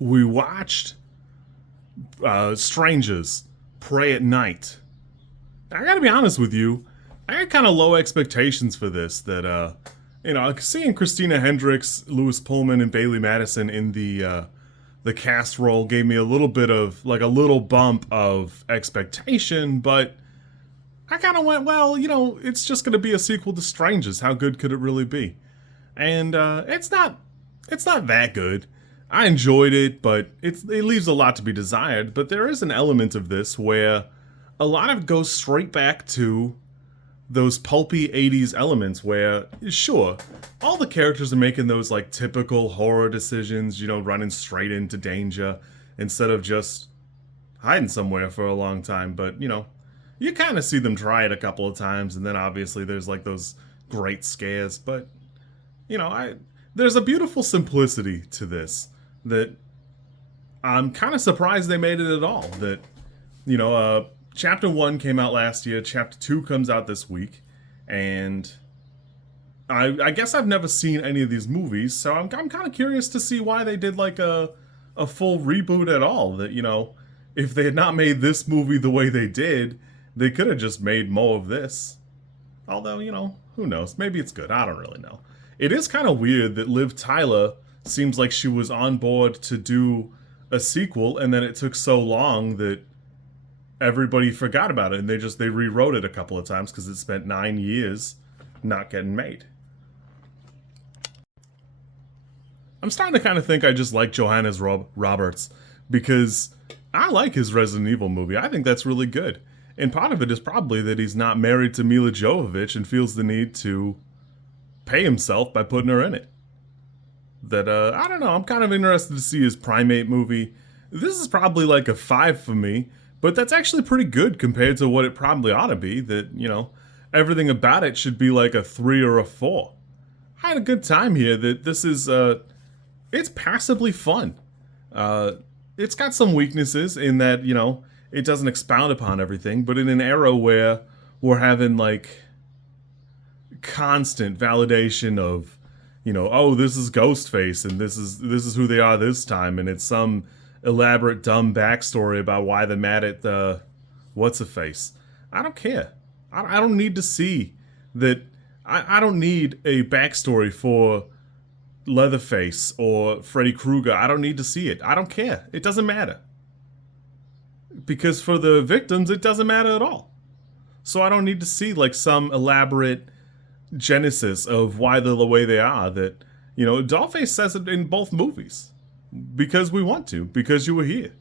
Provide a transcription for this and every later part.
we watched Strangers Pray at Night. I gotta be honest with you, I had kind of low expectations for this. Seeing Christina Hendricks, Lewis Pullman, and Bailee Madison in the cast role gave me a little bit of like a little bump of expectation, but I kind of went, well, it's just gonna be a sequel to Strangers. How good could it really be? And it's not that good. I enjoyed it, but it leaves a lot to be desired. But there is an element of this where a lot of it goes straight back to those pulpy 80s elements where, sure, all the characters are making those like typical horror decisions, running straight into danger instead of just hiding somewhere for a long time. But, you kind of see them try it a couple of times, and then obviously there's like those great scares. But, there's a beautiful simplicity to this that I'm kind of surprised they made it at all. That, Chapter 1 came out last year, Chapter 2 comes out this week, and I guess I've never seen any of these movies, so I'm kind of curious to see why they did like a full reboot at all. That, if they had not made this movie the way they did, they could have just made more of this. Although, who knows? Maybe it's good. I don't really know. It is kind of weird that Liv Tyler seems like she was on board to do a sequel, and then it took so long that everybody forgot about it, and they rewrote it a couple of times because it spent 9 years not getting made. I'm starting to kind of think I just like Johannes Roberts because I like his Resident Evil movie. I think that's really good. And part of it is probably that he's not married to Mila Jovovich and feels the need to pay himself by putting her in it. I don't know, I'm kind of interested to see his Primate movie. This is probably like a 5 for me, but that's actually pretty good compared to what it probably ought to be. That, everything about it should be like a 3 or a 4. I had a good time here. That this is, it's passably fun. It's got some weaknesses in that, it doesn't expound upon everything, but in an era where we're having like constant validation of, oh, this is Ghostface and this is who they are this time, and it's some elaborate dumb backstory about why they're mad at the what's-a-face. I don't care. I don't need to see that. I don't need a backstory for Leatherface or Freddy Krueger. I don't need to see it. I don't care. It doesn't matter. Because for the victims, it doesn't matter at all. So I don't need to see like some elaborate genesis of why they're the way they are. That, Dollface says it in both movies. Because we want to. Because you were here.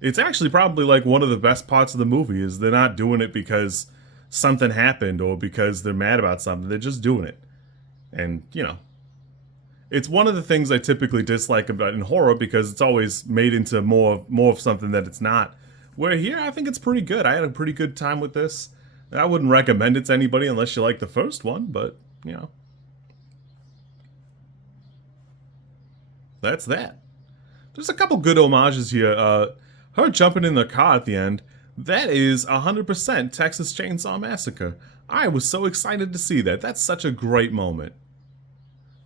It's actually probably like one of the best parts of the movie is they're not doing it because something happened or because they're mad about something. They're just doing it. And, it's one of the things I typically dislike about in horror because it's always made into more of something that it's not. Where here, I think it's pretty good. I had a pretty good time with this. I wouldn't recommend it to anybody unless you like the first one, but, that's that. There's a couple good homages here. Her jumping in the car at the end, that is 100% Texas Chainsaw Massacre. I was so excited to see that. That's such a great moment.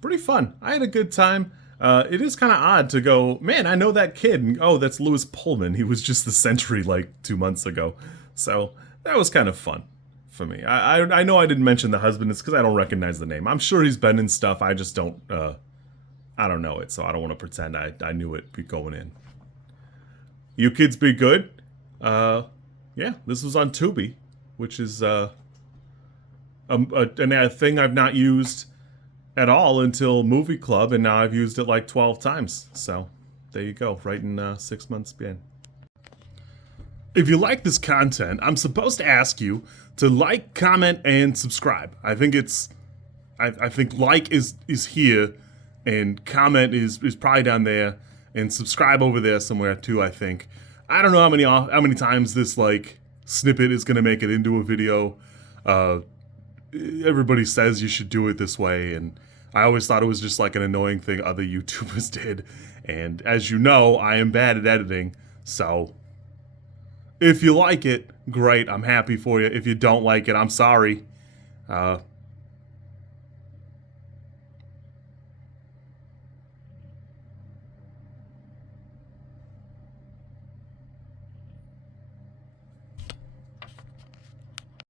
Pretty fun. I had a good time. It is kind of odd to go, man, I know that kid. And, oh, that's Lewis Pullman. He was just the Sentry like 2 months ago. So that was kind of fun for me. I know I didn't mention the husband. It's because I don't recognize the name. I'm sure he's been in stuff. I just don't, I don't know it. So I don't want to pretend I knew it going in. You kids be good. Yeah, this was on Tubi, which is a thing I've not used at all until Movie Club, and now I've used it like 12 times. So there you go, right in 6 months span. If you like this content, I'm supposed to ask you to like, comment, and subscribe. I think I think like is here, and comment is probably down there, and subscribe over there somewhere too. I think. I don't know how many times this like snippet is gonna make it into a video. Everybody says you should do it this way, and I always thought it was just like an annoying thing other YouTubers did. And as you know, I am bad at editing, so if you like it, great, I'm happy for you. If you don't like it, I'm sorry.